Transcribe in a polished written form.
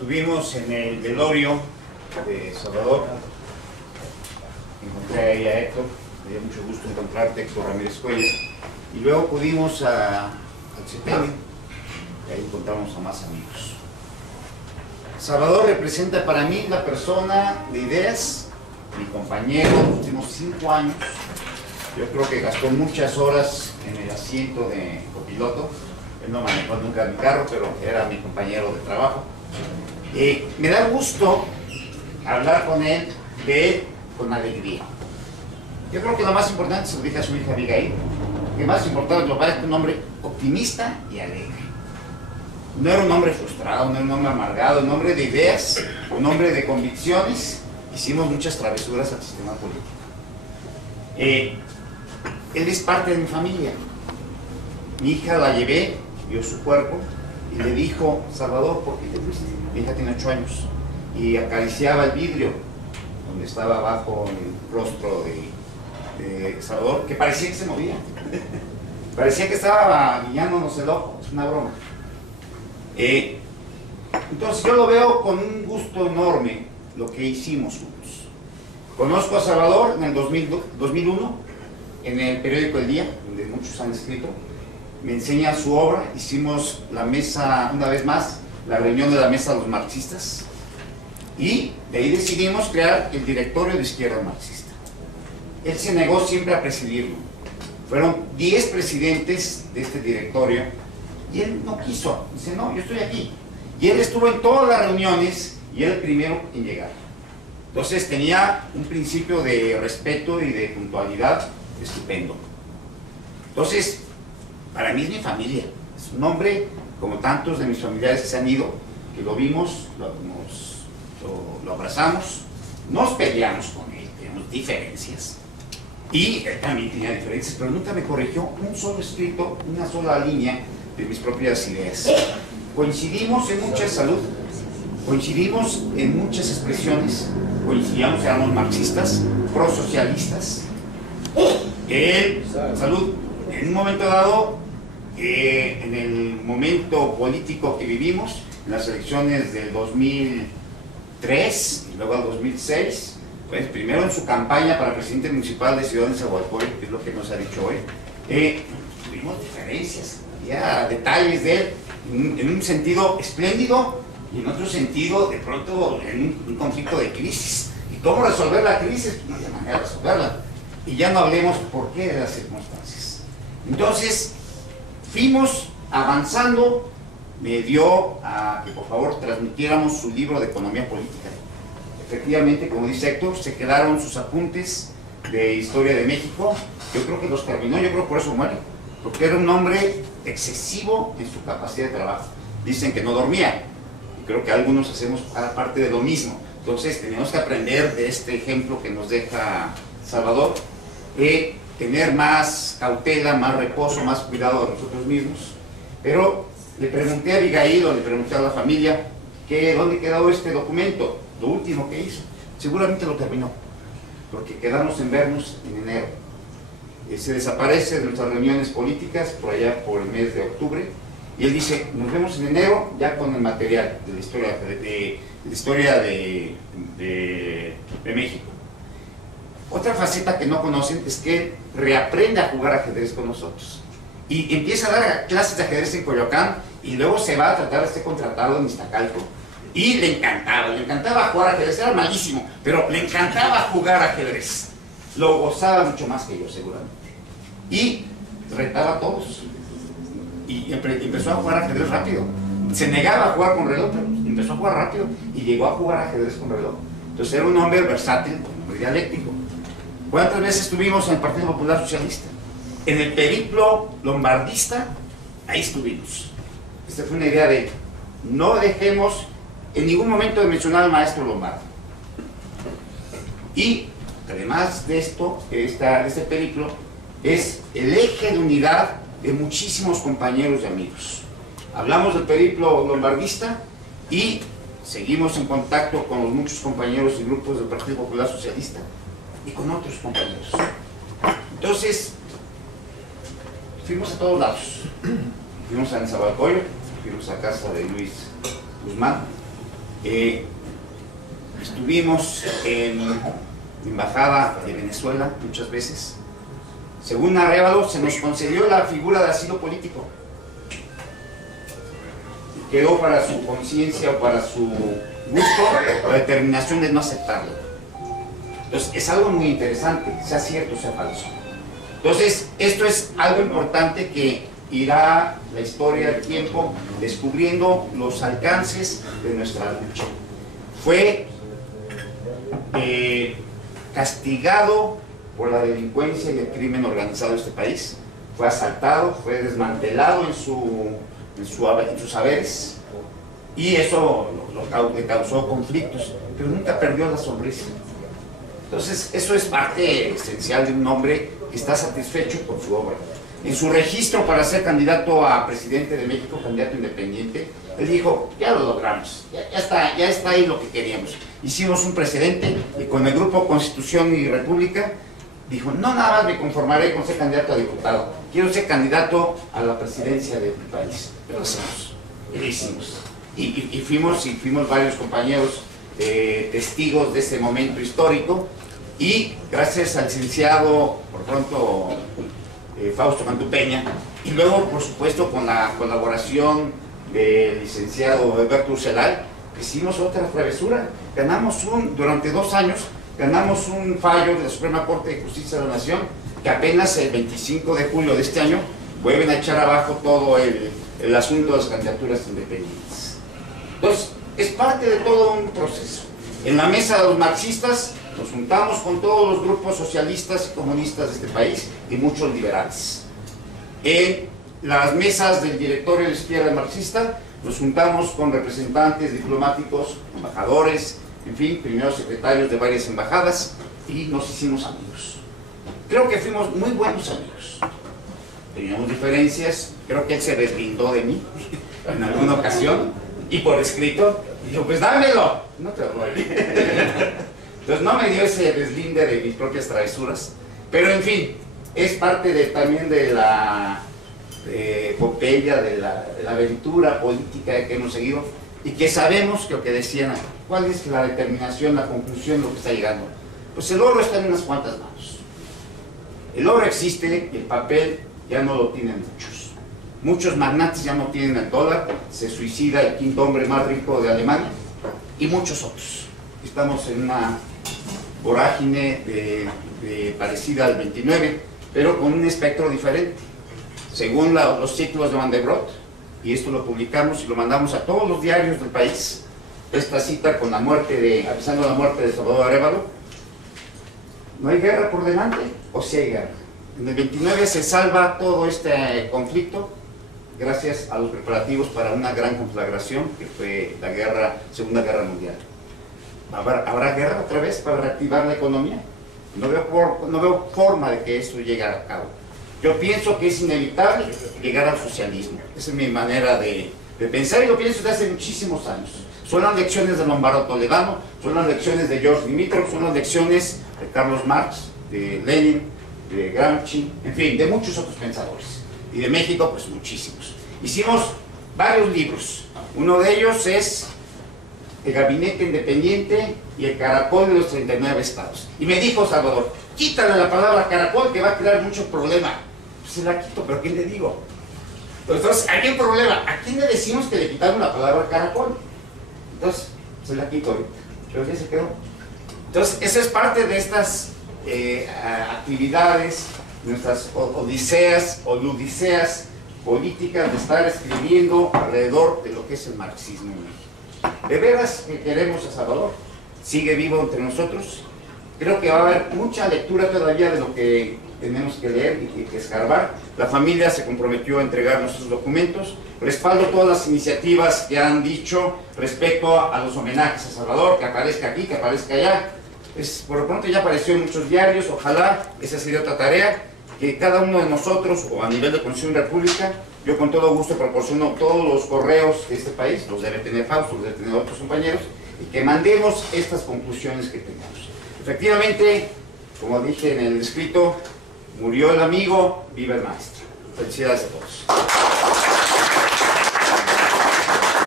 Estuvimos en el velorio de Salvador, encontré ahí a Héctor, me dio mucho gusto encontrarte, Héctor Ramírez Cuello, y luego pudimos al CPN, y ahí encontramos a más amigos. Salvador representa para mí la persona de ideas, mi compañero, los últimos 5 años. Yo creo que gastó muchas horas en el asiento de copiloto. Él no manejó nunca mi carro, pero era mi compañero de trabajo. Me da gusto hablar con él, de él con alegría. Yo creo que lo más importante, se lo dije a su hija Abigail, que más importante es lo que es un hombre optimista y alegre. No era un hombre frustrado, no era un hombre amargado, un hombre de ideas, un hombre de convicciones. Hicimos muchas travesuras al sistema político. Él es parte de mi familia. Mi hija la llevé, vio su cuerpo y le dijo: Salvador, ¿por qué te fuiste? Mi hija tiene 8 años y acariciaba el vidrio donde estaba abajo el rostro de Salvador, que parecía que se movía. Parecía que estaba guiándonos el ojo, es una broma. Entonces yo lo veo con un gusto enorme lo que hicimos juntos. Conozco a Salvador en el 2001, en el periódico El Día, donde muchos han escrito. Me enseña su obra, hicimos la mesa, una vez más, la reunión de la mesa de los marxistas, y de ahí decidimos crear el directorio de izquierda marxista. Él se negó siempre a presidirlo. Fueron 10 presidentes de este directorio, y él no quiso, dice: no, yo estoy aquí. Y él estuvo en todas las reuniones, y era el primero en llegar. Entonces tenía un principio de respeto y de puntualidad estupendo. Entonces, para mí es mi familia. Es un hombre, como tantos de mis familiares que se han ido, que lo vimos, lo abrazamos, nos peleamos con él, tenemos diferencias. Y él también tenía diferencias, pero nunca me corrigió un solo escrito, una sola línea de mis propias ideas. Coincidimos en mucha salud, coincidimos en muchas expresiones, coincidíamos, éramos marxistas, prosocialistas. Él, salud, en un momento dado, en el momento político que vivimos, en las elecciones del 2003 y luego al 2006, pues primero en su campaña para presidente municipal de Ciudad de Nezahualcóyotl, que es lo que nos ha dicho hoy, tuvimos diferencias, había detalles de él, en un sentido espléndido y en otro sentido, de pronto, en un conflicto de crisis. ¿Y cómo resolver la crisis? No había manera de resolverla. Y ya no hablemos por qué de las circunstancias. Entonces, fuimos avanzando. Me dio a que por favor transmitiéramos su libro de economía política. Efectivamente, como dice Héctor, se quedaron sus apuntes de historia de México. Yo creo que los terminó, yo creo que por eso muere, porque era un hombre excesivo en su capacidad de trabajo. Dicen que no dormía, y creo que algunos hacemos parte de lo mismo. Entonces tenemos que aprender de este ejemplo que nos deja Salvador, tener más cautela, más reposo, más cuidado de nosotros mismos. Pero le pregunté a Abigail, o le pregunté a la familia, ¿dónde quedó este documento? Lo último que hizo. Seguramente lo terminó, porque quedamos en vernos en enero. Se desaparece de nuestras reuniones políticas por allá por el mes de octubre, y él dice: nos vemos en enero ya con el material de la historia de México. Otra faceta que no conocen es que él reaprende a jugar ajedrez con nosotros y empieza a dar clases de ajedrez en Coyoacán, y luego se va a tratar de ser contratado en Iztacalco, y le encantaba jugar ajedrez. Era malísimo, pero le encantaba jugar ajedrez, lo gozaba mucho más que yo seguramente, y retaba a todos, y empezó a jugar ajedrez rápido. Se negaba a jugar con reloj, pero empezó a jugar rápido y llegó a jugar ajedrez con reloj. Entonces era un hombre versátil, un hombre dialéctico. ¿Cuántas veces estuvimos en el Partido Popular Socialista? En el periplo lombardista, ahí estuvimos. Esta fue una idea de él. No dejemos en ningún momento de mencionar al maestro Lombardo. Y además de esto, este periplo es el eje de unidad de muchísimos compañeros y amigos. Hablamos del periplo lombardista y seguimos en contacto con los muchos compañeros y grupos del Partido Popular Socialista y con otros compañeros. Entonces, fuimos a todos lados. Fuimos a Nezahualcóyotl, fuimos a casa de Luis Guzmán, Estuvimos en la Embajada de Venezuela muchas veces. Según Arévalo, se nos concedió la figura de asilo político. Y quedó para su conciencia o para su gusto la determinación de no aceptarlo. Entonces, es algo muy interesante, sea cierto o sea falso. Entonces, esto es algo importante que irá la historia del tiempo descubriendo los alcances de nuestra lucha. Fue castigado por la delincuencia y el crimen organizado de este país, fue asaltado, fue desmantelado en sus saberes, y eso le causó conflictos, pero nunca perdió la sonrisa. Entonces, eso es parte esencial de un hombre que está satisfecho con su obra. En su registro para ser candidato a presidente de México, candidato independiente, él dijo, ya lo logramos, ya está ahí lo que queríamos. Hicimos un precedente y con el grupo Constitución y República dijo, no nada más me conformaré con ser candidato a diputado, quiero ser candidato a la presidencia de mi país. Pero lo hacemos, y lo hicimos. Y fuimos varios compañeros testigos de ese momento histórico, y gracias al licenciado, por pronto, Fausto Cantupeña, y luego, por supuesto, con la colaboración del licenciado Alberto Urcelay, hicimos otra travesura. Durante 2 años, ganamos un fallo de la Suprema Corte de Justicia de la Nación, que apenas el 25 de julio de este año vuelven a echar abajo todo el asunto de las candidaturas independientes. Entonces, es parte de todo un proceso. En la mesa de los marxistas nos juntamos con todos los grupos socialistas y comunistas de este país y muchos liberales. En las mesas del directorio de la izquierda marxista nos juntamos con representantes diplomáticos, embajadores, en fin, primeros secretarios de varias embajadas, y nos hicimos amigos. Creo que fuimos muy buenos amigos. Teníamos diferencias, creo que él se deslindó de mí en alguna ocasión, y por escrito, dijo, pues dámelo, no te lo doy. Entonces no me dio ese deslinde de mis propias travesuras, pero en fin, es parte también de la epopeya, de la aventura política que hemos seguido, y que sabemos que lo que decían, cuál es la determinación, la conclusión, lo que está llegando. Pues el oro está en unas cuantas manos. El oro existe, el papel ya no lo tienen muchos. Muchos magnates ya no tienen el dólar, se suicida el 5º hombre más rico de Alemania, y muchos otros. Estamos en una vorágine parecida al 29, pero con un espectro diferente. Según los ciclos de Van der Brot, y esto lo publicamos y lo mandamos a todos los diarios del país, esta cita con avisando la muerte de Salvador Arévalo: ¿no hay guerra por delante o sí hay guerra? En el 29 se salva todo este conflicto gracias a los preparativos para una gran conflagración que fue la Segunda Guerra Mundial. ¿Habrá guerra otra vez para reactivar la economía? No veo forma de que esto llegue a cabo. Yo pienso que es inevitable llegar al socialismo. Esa es mi manera de pensar, y lo pienso desde hace muchísimos años. Son las lecciones de Lombardo Toledano, son las lecciones de George Dimitrov, son las lecciones de Carlos Marx, de Lenin, de Gramsci, en fin, de muchos otros pensadores. Y de México, pues muchísimos. Hicimos varios libros. Uno de ellos es El Gabinete Independiente y el Caracol de los 39 estados. Y me dijo Salvador, quítale la palabra caracol, que va a crear mucho problema. Pues se la quito, pero ¿a quién le digo? Entonces, ¿hay un problema? ¿A quién le decimos que le quitaron la palabra caracol? Entonces, se la quito ahorita. Pero ya se quedó. Entonces, esa es parte de estas actividades, nuestras odiseas o ludiseas políticas, de estar escribiendo alrededor de lo que es el marxismo en México. ¿De veras que queremos a Salvador? ¿Sigue vivo entre nosotros? Creo que va a haber mucha lectura todavía de lo que tenemos que leer y que escarbar. La familia se comprometió a entregarnos sus documentos. Respaldo todas las iniciativas que han dicho respecto a los homenajes a Salvador, que aparezca aquí, que aparezca allá. Por lo pronto ya apareció en muchos diarios. Ojalá esa sería otra tarea, que cada uno de nosotros, o a nivel de Constitución y República, yo con todo gusto proporciono todos los correos de este país, los debe tener Fausto, los debe tener otros compañeros, y que mandemos estas conclusiones que tengamos. Efectivamente, como dije en el escrito, murió el amigo, viva el maestro. Felicidades a todos.